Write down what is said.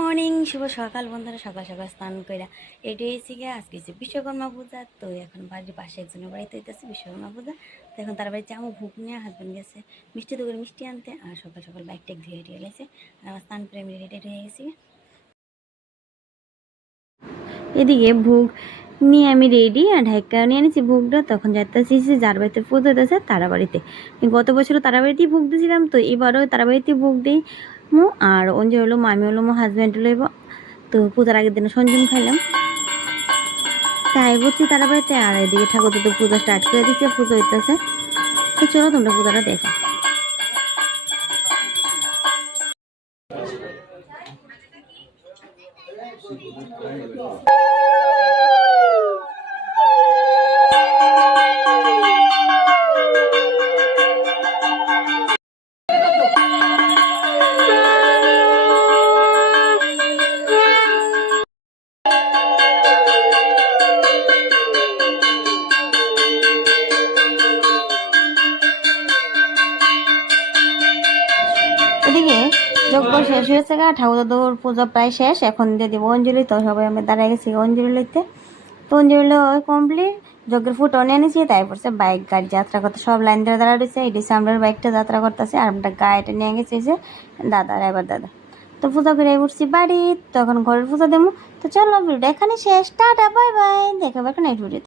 Morning, শুভ সকাল বন্ধুরা। সকাল সকাল স্নান কইরা রেডি হয়েছি গিয়ে। আজকে যে বিশ্বকর্মা পূজা, তো এখন বাড়ির পাশে একজনের বাড়িতে হইতেছে বিশ্বকর্মা পূজা। তো এখন তার বাড়িতে যাবো ভোগ নিয়ে। হাজব্যান্ড গেছে মিষ্টি দোকানে মিষ্টি আনতে, আর সকাল সকাল বাইক টেক ধুয়ে রেডি গেছে। আর আমার স্নান করে আমি রেডি হয়ে গেছি। এদিকে ভোগ নিয়ে আমি রেডি আর ঢাকা নিয়ে এনেছি ভোগটা। তখন যাইতেছি যার বাড়িতে পুজো দিতেছে তারা বাড়িতে। গত বছরও তারা বাড়িতেই ভোগ দিয়েছিলাম, তো এবারও তারা বাড়িতেই ভোগ দিই। আর অঞ্জলি হলো, আমি হলো, মো হাজব্যান্ড লইব। তো পূজার আগের দিনে সঞ্জম খাইলাম, তাই বুঝছি তারা বাড়িতে। আর এদিকে ঠাকুর তো পূজা স্টার্ট করে দিচ্ছে, পুজো হইতেছে। তো চলো তোমরা পূজাটা দেখো। এদিকে যজ্ঞ শেষ হয়েছে গা, ঠাকুর দাদুর পূজা প্রায় শেষ। এখন দিয়ে দিব অঞ্জলি। তো সবাই আমি দাঁড়ায় গেছি অঞ্জলি লইতে। তো অঞ্জলি কমপ্লিট, যজ্ঞের ফুট অনে এনেছি। তারপর সে বাইক গাড়ি যাত্রা করতে সব লাইন ধরে দাঁড়া রয়েছে। এই ডিসেম্বরের বাইকটা যাত্রা করতেছে, আর আমরা গাড়িটা নিয়ে গেছি যে দাদা, এবার দাদা। তো পূজা করে উঠছি বাড়ি। তখন ঘরের পূজা দেবো। তো চলো, ভিডিওটা এখানে শেষ। Tata, bye bye. দেখাবো এখন এই ভিডিও।